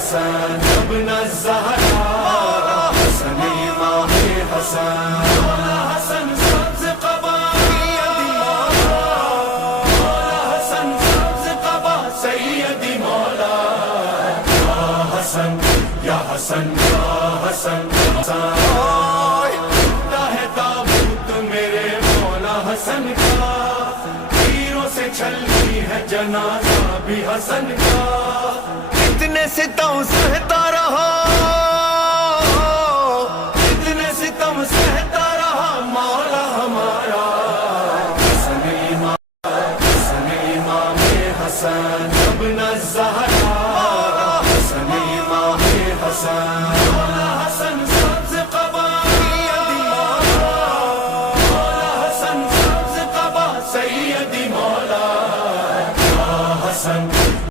हसन इब्न ज़हरा हसन इमाम हसन मौला हसन सब्ज़ क़बा मौला हसन सब्ज़ क़बा सैयदी मौला या हसन या हसन या हसन है ताबूत मेरे मौला हसन का, तीरों से छलनी है जनाजा भी हसन का। इतने सितम सहता रहा, इतने सितम सहता रहा मौला हमारा हसन इमाम हसन इब्न ज़हरा